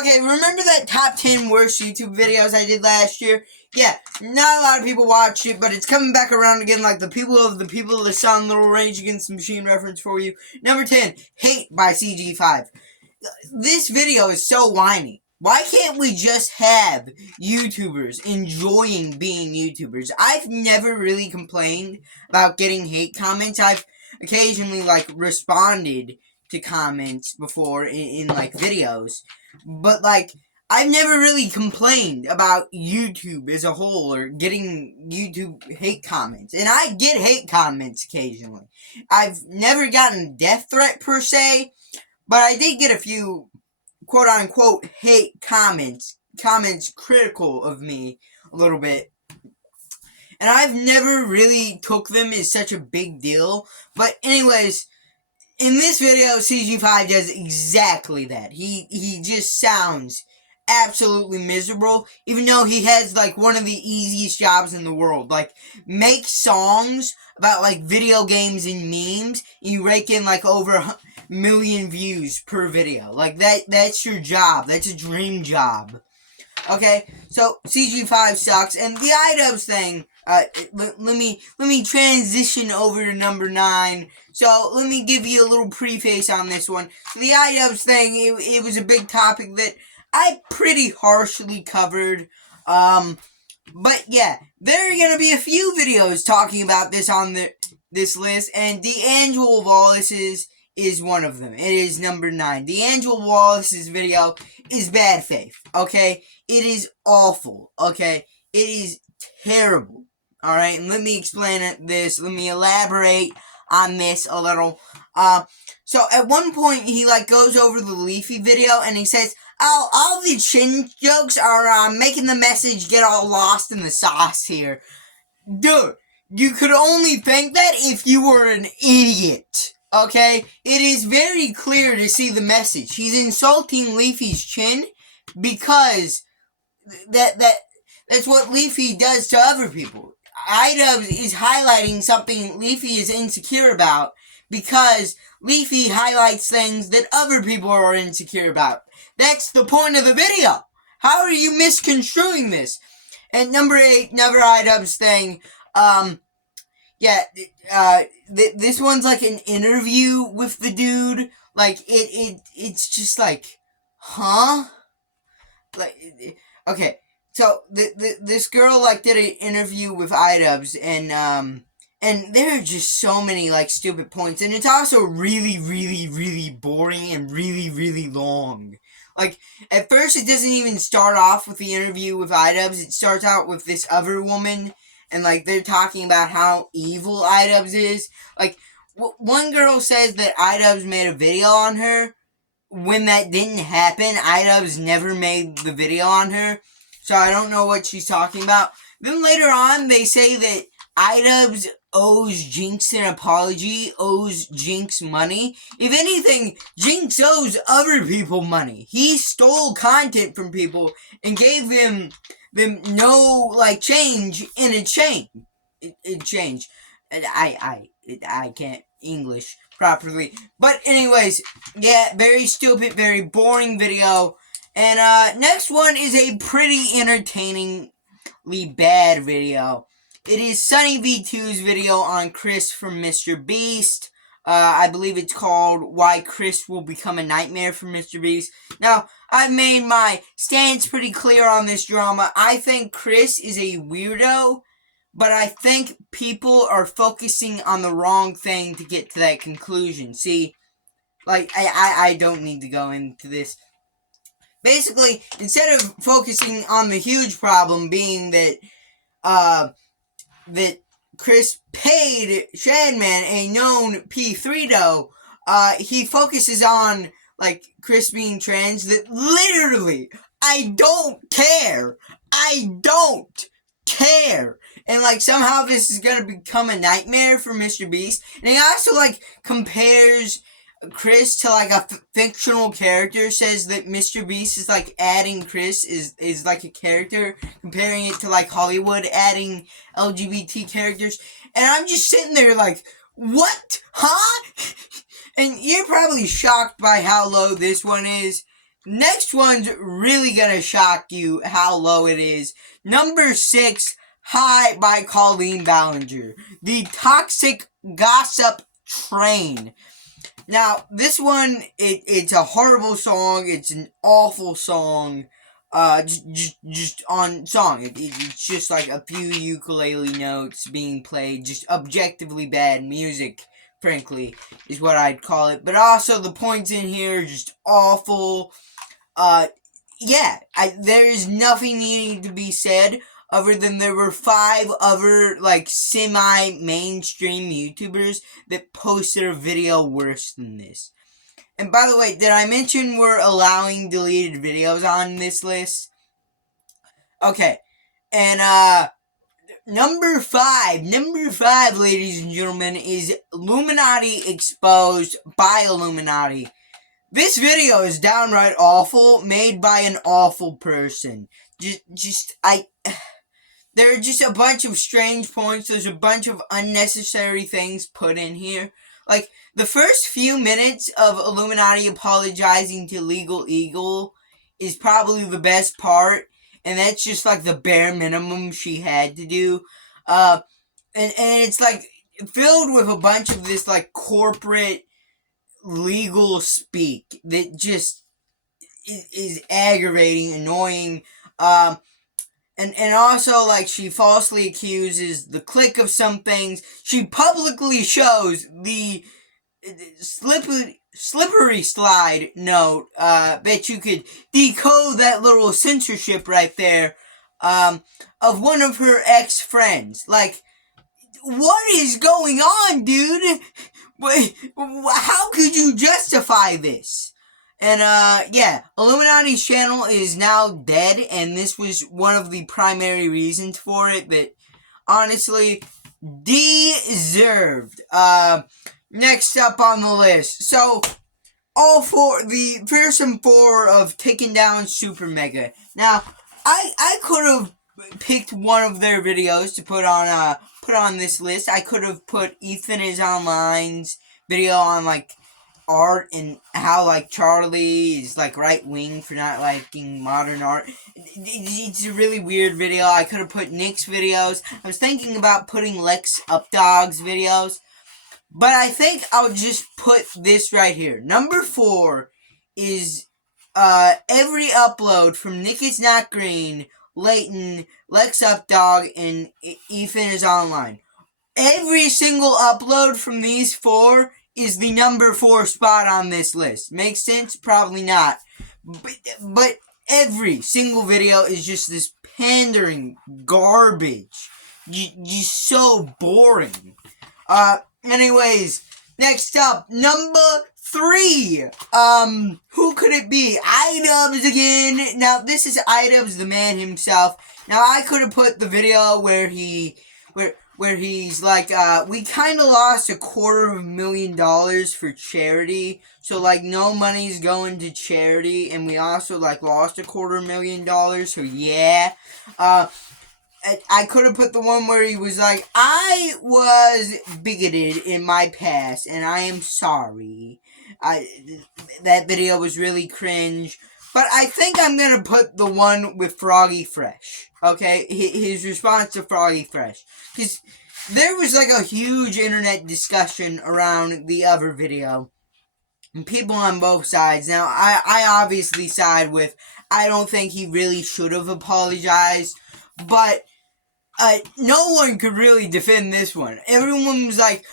Okay, remember that top 10 worst YouTube videos I did last year? Yeah, not a lot of people watched it, but it's coming back around again, like the people of the Sun, little Rage Against the Machine reference for you. Number 10, Hate by CG5. This video is so whiny. Why can't we just have YouTubers enjoying being YouTubers? I've never really complained about getting hate comments. I've occasionally, responded to comments before in videos. But, I've never really complained about YouTube as a whole or getting YouTube hate comments. And I get hate comments occasionally. I've never gotten a death threat per se, but I did get a few quote-unquote hate comments critical of me a little bit. And I've never really took them as such a big deal. But anyways, in this video, CG5 does exactly that. He just sounds absolutely miserable, even though he has, one of the easiest jobs in the world. Make songs about, video games and memes, and you rake in, over a million views per video. That's your job. That's a dream job. Okay, so CG5 sucks, and the iDubbbz thing, let me transition over to number 9. So, let me give you a little preface on this one. So, the iDubbbz thing, it was a big topic that I pretty harshly covered, but yeah, there are gonna be a few videos talking about this on this list, and D'Angelo Wallace's is one of them. It is number 9. D'Angelo Wallace's video is bad faith, okay? It is awful, okay? It is terrible, alright? And let me explain this. Let me elaborate on this a little. So at one point, he, goes over the Leafy video, and he says, "Oh, all the chin jokes are, making the message get all lost in the sauce here." Dude, you could only think that if you were an idiot. Okay? It is very clear to see the message. He's insulting Leafy's chin because that's what Leafy does to other people. iDubbbz is highlighting something Leafy is insecure about because Leafy highlights things that other people are insecure about. That's the point of the video. How are you misconstruing this? And number 8, another iDubbbz thing, this one's an interview with the dude. It's just huh? Okay, so this girl did an interview with iDubbbz, and there are just so many stupid points, and it's also really, really, really boring and really, really long. At first it doesn't even start off with the interview with iDubbbz. It starts out with this other woman, and they're talking about how evil iDubbbz is. One girl says that iDubbbz made a video on her. When that didn't happen, iDubbbz never made the video on her. So I don't know what she's talking about. Then later on, they say that iDubbbz owes Jinx an apology, owes Jinx money. If anything, Jinx owes other people money. He stole content from people and gave them no change in exchange. Change. I can't English properly. But anyways, yeah, very stupid, very boring video. And next one is a pretty entertainingly bad video. It is Sunny V2's video on Chris from Mr. Beast. I believe it's called Why Chris Will Become a Nightmare for Mr. Beast. Now, I've made my stance pretty clear on this drama. I think Chris is a weirdo, but I think people are focusing on the wrong thing to get to that conclusion. See, I don't need to go into this. Basically, instead of focusing on the huge problem being that Chris paid Shadman, a known P3-do, he focuses on, Chris being trans, that literally, I don't care. I don't care. And, somehow this is gonna become a nightmare for Mr. Beast. And he also, compares Chris to, a fictional character, says that Mr. Beast is, adding Chris is a character, comparing it to, Hollywood adding LGBT characters. And I'm just sitting there what? Huh? And you're probably shocked by how low this one is. next one's really gonna shock you how low it is. Number 6, High by Colleen Ballinger. The Toxic Gossip Train. Now, this one, it's a horrible song. It's an awful song. Just on song. It's just like a few ukulele notes being played. Just objectively bad music, frankly, is what I'd call it. But also, the points in here are just awful. Yeah, there is nothing needing to be said other than there were 5 other, like, semi-mainstream YouTubers that posted a video worse than this. And by the way, did I mention we're allowing deleted videos on this list? Okay, and, number 5, ladies and gentlemen, is Illuminati Exposed by Illuminati. This video is downright awful, made by an awful person. There are just a bunch of strange points. There's a bunch of unnecessary things put in here. Like, the first few minutes of Illuminati apologizing to Legal Eagle is probably the best part. And that's just, like, the bare minimum she had to do. And it's, like, filled with a bunch of this, like, corporate legal speak that just is aggravating, annoying. And also, like, she falsely accuses the clique of some things. She publicly shows the slippery slide note. Bet you could decode that little censorship right there. Of one of her ex-friends. Like, what is going on, dude? How could you justify this? And, yeah, Illuminati's channel is now dead, and this was one of the primary reasons for it, but honestly, deserved. Next up on the list. So, the fearsome 4 of taking down Super Mega. Now, I could have picked one of their videos to put on this list. I could have put Ethan is Online's video on, like, art and how, like, Charlie is, like, right-wing for not liking modern art. It's a really weird video. I could have put Nick's videos. I was thinking about putting Lex Updog's videos, but I think I'll just put this right here. Number 4 is, every upload from Nick is Not Green, Leighton, Lex Updog, and Ethan is Online. Every single upload from these 4 is the number 4 spot on this list. Makes sense? Probably not. But every single video is just this pandering garbage. Just so boring. Anyways, next up, number 3. Who could it be? iDubbbz again. Now, this is iDubbbz, the man himself. Now, I could have put the video where he's like, we kind of lost $250,000 for charity. So, like, no money's going to charity. And we also, like, lost $250,000. So, yeah. I could have put the one where he was like, I was bigoted in my past, and I am sorry. That video was really cringe. But I think I'm going to put the one with Froggy Fresh. Okay? His response to Froggy Fresh. Because there was, like, a huge internet discussion around the other video. And people on both sides. Now, I obviously side with, I don't think he really should have apologized. But no one could really defend this one. Everyone was like,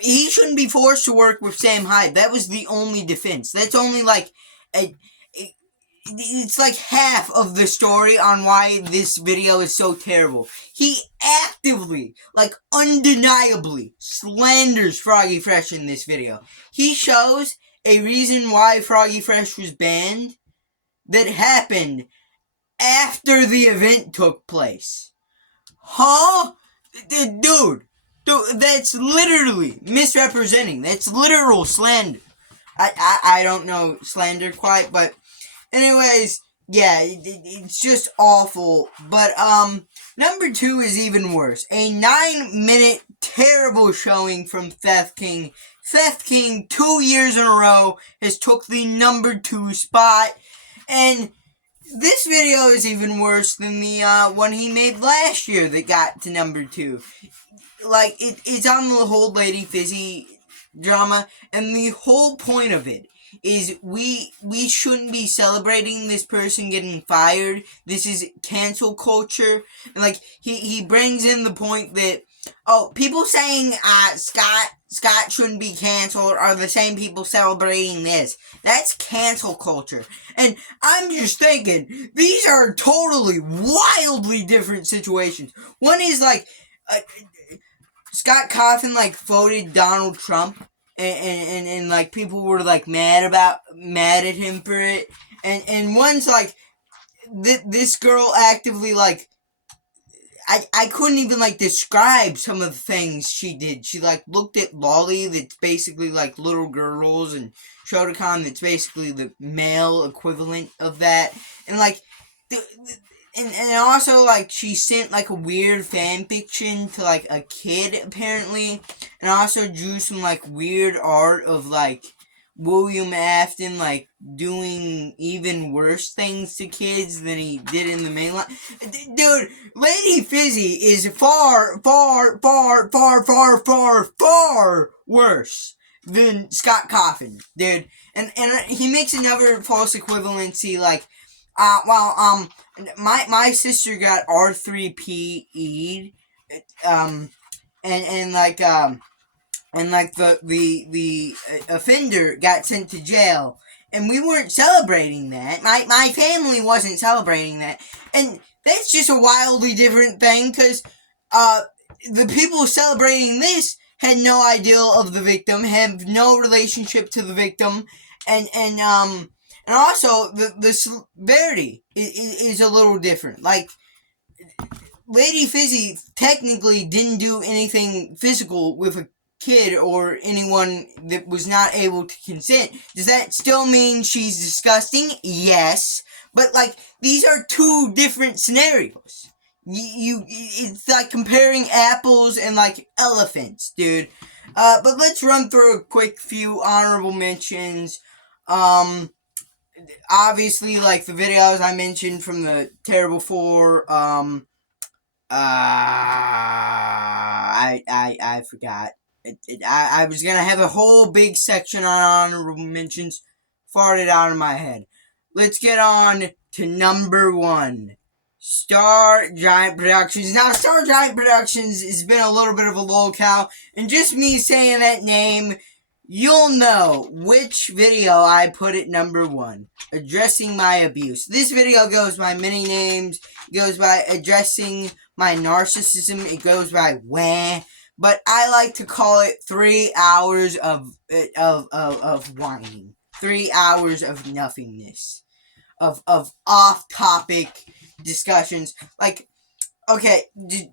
he shouldn't be forced to work with Sam Hyde. That was the only defense. That's only, like, it's like half of the story on why this video is so terrible. He actively, like, undeniably slanders Froggy Fresh in this video. He shows a reason why Froggy Fresh was banned that happened after the event took place. Huh? Dude, that's literally misrepresenting. That's literal slander. I don't know slander quite, but anyways, yeah, it's just awful. But, number 2 is even worse. A 9-minute terrible showing from Theft King Theft King 2 years in a row has took the number 2 spot, and this video is even worse than the one he made last year that got to number 2. Like, it's on the whole Lady Fizzy drama, and the whole point of it is we shouldn't be celebrating this person getting fired. This is cancel culture. And like he brings in the point that people saying Scott shouldn't be canceled are the same people celebrating this. That's cancel culture. And I'm just thinking, these are totally wildly different situations. One is like Scott Cawthon like voted Donald Trump, and like people were like mad at him for it, and one's like this girl actively like I couldn't even like describe some of the things she did. She like looked at Lolly, that's basically like little girls, and Shotacon, that's basically the male equivalent of that, and like and also, like, she sent, like, a weird fan fiction to, like, a kid, apparently. And also drew some, like, weird art of, like, William Afton, like, doing even worse things to kids than he did in the main line. Dude, Lady Fizzy is far worse than Scott Cawthon, dude. And he makes another false equivalency, like, my sister got R3P'd, and the offender got sent to jail, and we weren't celebrating that. My family wasn't celebrating that, and that's just a wildly different thing, because, the people celebrating this had no idea of the victim, have no relationship to the victim, and also, the severity is a little different. Like, Lady Fizzy technically didn't do anything physical with a kid or anyone that was not able to consent. Does that still mean she's disgusting? Yes. But, like, these are two different scenarios. It's like comparing apples and, like, elephants, dude. But let's run through a quick few honorable mentions. Obviously, like, the videos I mentioned from the Terrible 4, I forgot. I was gonna have a whole big section on honorable mentions, farted out of my head. Let's get on to number 1. Star Giant Productions. Now, Star Giant Productions has been a little bit of a lolcow, and just me saying that name, you'll know which video I put at number 1. Addressing my abuse. This video goes by many names. It goes by addressing my narcissism. It goes by wah. But I like to call it 3 hours of whining. 3 hours of nothingness. Of off-topic discussions. Like, okay,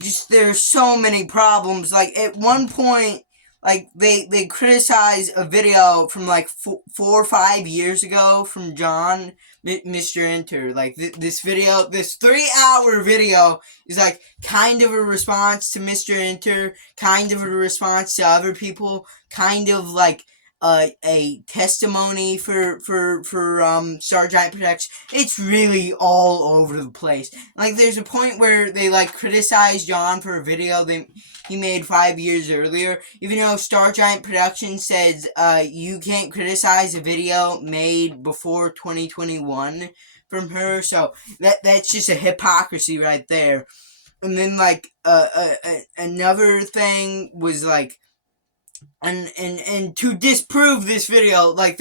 just there's so many problems. Like, at one point, like, they criticized a video from, like, 4 or 5 years ago from John, Mr. Enter. Like, this video, this 3-hour video is, like, kind of a response to Mr. Enter, kind of a response to other people, kind of, like, a testimony for Star Giant Productions. It's really all over the place. Like, there's a point where they, like, criticize John for a video he made 5 years earlier, even though Star Giant Productions says, you can't criticize a video made before 2021 from her, so that's just a hypocrisy right there. And then, like, another thing was, like, and to disprove this video, like,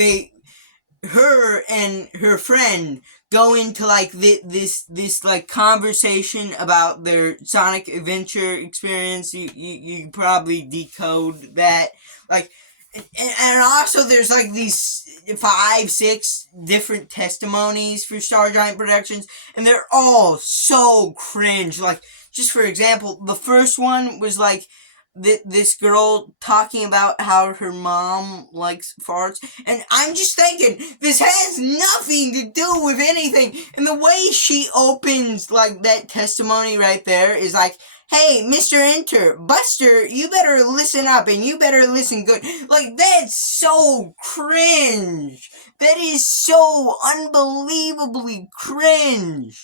her and her friend go into, like, this like, conversation about their Sonic Adventure experience. You probably decode that, like, and also there's, like, these 5, 6 different testimonies for Star Giant Productions, and they're all so cringe. Like, just for example, the first one was, like, this girl talking about how her mom likes farts, and I'm just thinking, this has nothing to do with anything, and the way she opens, like, that testimony right there is like, hey, Mr. Enter, Buster, you better listen up and you better listen good. Like, that's so cringe. That is so unbelievably cringe.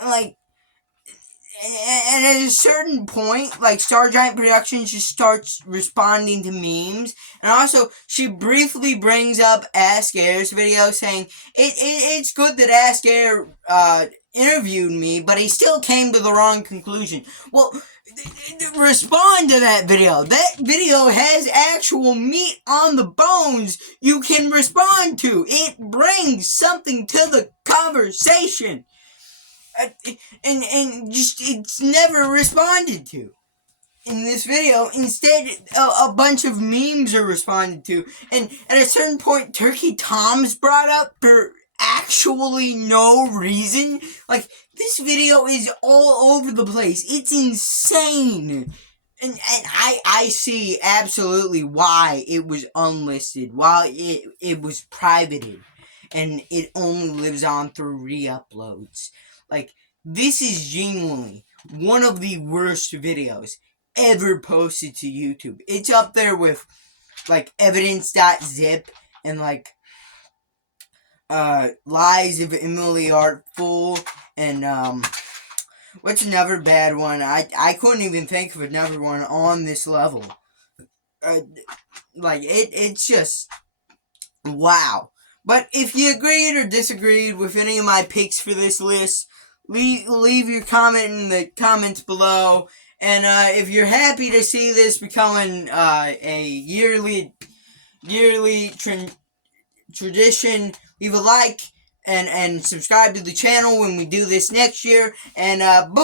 Like, and at a certain point, like, Star Giant Productions just starts responding to memes. And also, she briefly brings up Ask Air's video saying, it's good that Ask Air, interviewed me, but he still came to the wrong conclusion. Well, respond to that video. That video has actual meat on the bones you can respond to. It brings something to the conversation. And just, it's never responded to in this video. Instead, a bunch of memes are responded to. And at a certain point, Turkey Tom's brought up for actually no reason. Like, this video is all over the place. It's insane. And I see absolutely why it was unlisted, why it was privated, and it only lives on through re-uploads. Like, this is genuinely one of the worst videos ever posted to YouTube. It's up there with, like, evidence.zip and, like, Lies of Emily Artful, and, what's another bad one? I couldn't even think of another one on this level. Like, it's just, wow. But if you agreed or disagreed with any of my picks for this list, leave your comment in the comments below. And if you're happy to see this becoming a yearly tradition, leave a like and subscribe to the channel when we do this next year. And bye.